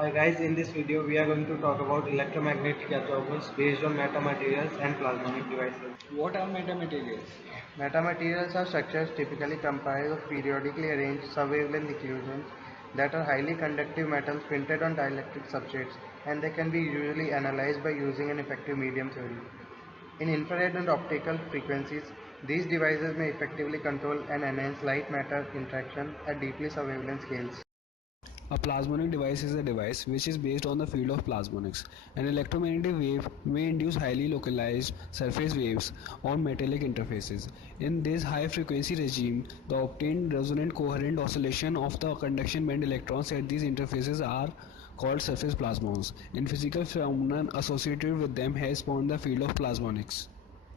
Guys, in this video we are going to talk about electromagnetic absorbers based on metamaterials and plasmonic devices. What are metamaterials? Metamaterials are structures typically comprised of periodically arranged subwavelength inclusions that are highly conductive metals printed on dielectric substrates, and they can be usually analyzed by using an effective medium theory. In infrared and optical frequencies, these devices may effectively control and enhance light matter interaction at deeply subwavelength scales. A plasmonic device is a device which is based on the field of plasmonics. An electromagnetic wave may induce highly localized surface waves on metallic interfaces. In this high frequency regime, the obtained resonant coherent oscillation of the conduction band electrons at these interfaces are called surface plasmons. In physical phenomenon associated with them has spawned the field of plasmonics.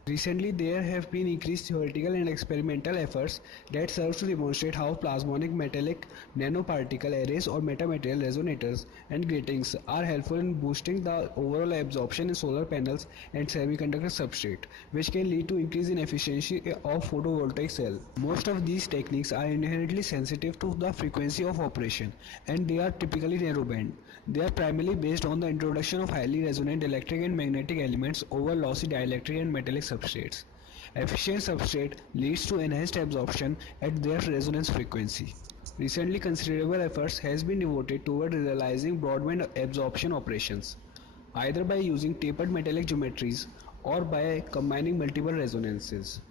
Recently, there have been increased theoretical and experimental efforts that serve to demonstrate how plasmonic metallic nanoparticle arrays or metamaterial resonators and gratings are helpful in boosting the overall absorption in solar panels and semiconductor substrate, which can lead to increase in efficiency of photovoltaic cell. Most of these techniques are inherently sensitive to the frequency of operation, and they are typically narrowband. They are primarily based on the introduction of highly resonant electric and magnetic elements over lossy dielectric and metallic substrates. Efficient substrate leads to enhanced absorption at their resonance frequency. Recently, considerable efforts has been devoted toward realizing broadband absorption operations, either by using tapered metallic geometries or by combining multiple resonances.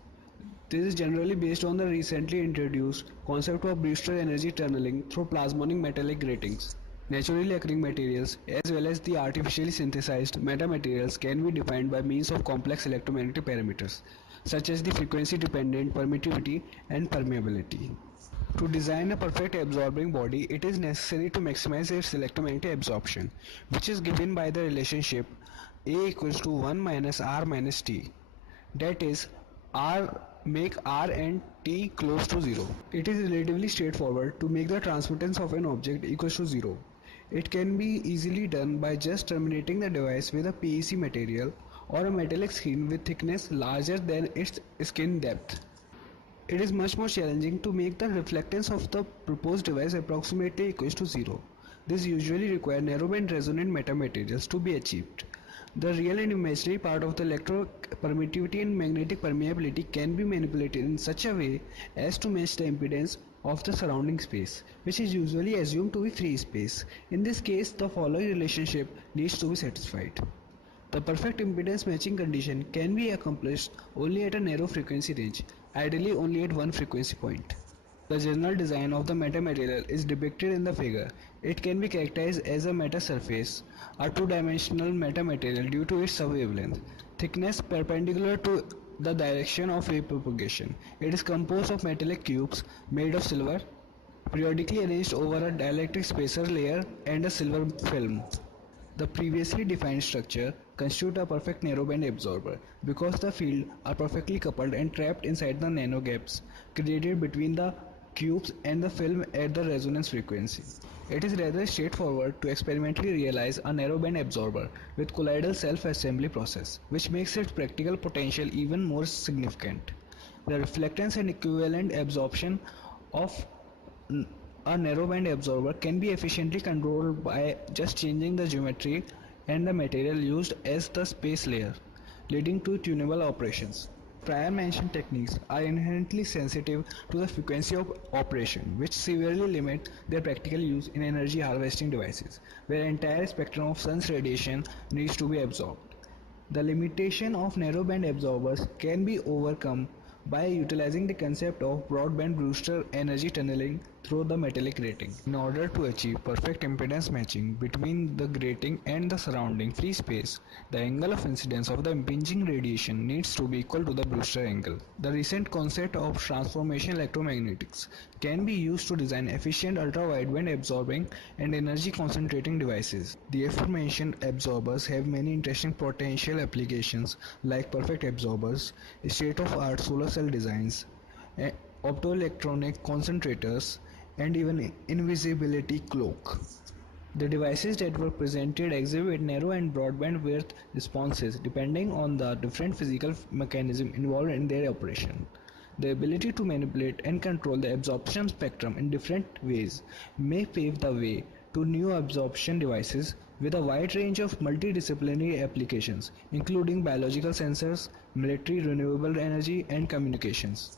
This is generally based on the recently introduced concept of Brewster energy tunneling through plasmonic metallic gratings. Naturally occurring materials as well as the artificially synthesized metamaterials can be defined by means of complex electromagnetic parameters such as the frequency dependent permittivity and permeability. To design a perfect absorbing body, it is necessary to maximize its electromagnetic absorption, which is given by the relationship A equals to 1 minus R minus T. That is, R make R and T close to 0. It is relatively straightforward to make the transmittance of an object equals to 0. It can be easily done by just terminating the device with a PEC material or a metallic skin with thickness larger than its skin depth. It is much more challenging to make the reflectance of the proposed device approximately equals to 0. This usually requires narrowband resonant metamaterials to be achieved. The real and imaginary part of the electropermittivity and magnetic permeability can be manipulated in such a way as to match the impedance of the surrounding space, which is usually assumed to be free space. In this case, the following relationship needs to be satisfied. The perfect impedance matching condition can be accomplished only at a narrow frequency range, ideally only at one frequency point. The general design of the metamaterial is depicted in the figure. It can be characterized as a metasurface, a two-dimensional metamaterial due to its subwavelength thickness perpendicular to the direction of wave propagation. It is composed of metallic cubes made of silver, periodically arranged over a dielectric spacer layer and a silver film. The previously defined structure constitutes a perfect narrowband absorber because the fields are perfectly coupled and trapped inside the nano gaps created between the cubes and the film at the resonance frequency. It is rather straightforward to experimentally realize a narrowband absorber with colloidal self-assembly process, which makes its practical potential even more significant. The reflectance and equivalent absorption of a narrowband absorber can be efficiently controlled by just changing the geometry and the material used as the space layer, leading to tunable operations. Prior mentioned techniques are inherently sensitive to the frequency of operation, which severely limit their practical use in energy harvesting devices, where entire spectrum of sun's radiation needs to be absorbed. The limitation of narrowband absorbers can be overcome by utilizing the concept of broadband Brewster energy tunneling through the metallic grating. In order to achieve perfect impedance matching between the grating and the surrounding free space, the angle of incidence of the impinging radiation needs to be equal to the Brewster angle. The recent concept of transformation electromagnetics can be used to design efficient ultra-wideband absorbing and energy concentrating devices. The aforementioned absorbers have many interesting potential applications like perfect absorbers, state-of-art solar cell designs, optoelectronic concentrators, and even invisibility cloak. The devices that were presented exhibit narrow and broadband width responses depending on the different physical mechanism involved in their operation. The ability to manipulate and control the absorption spectrum in different ways may pave the way to new absorption devices with a wide range of multidisciplinary applications, including biological sensors, military renewable energy, and communications.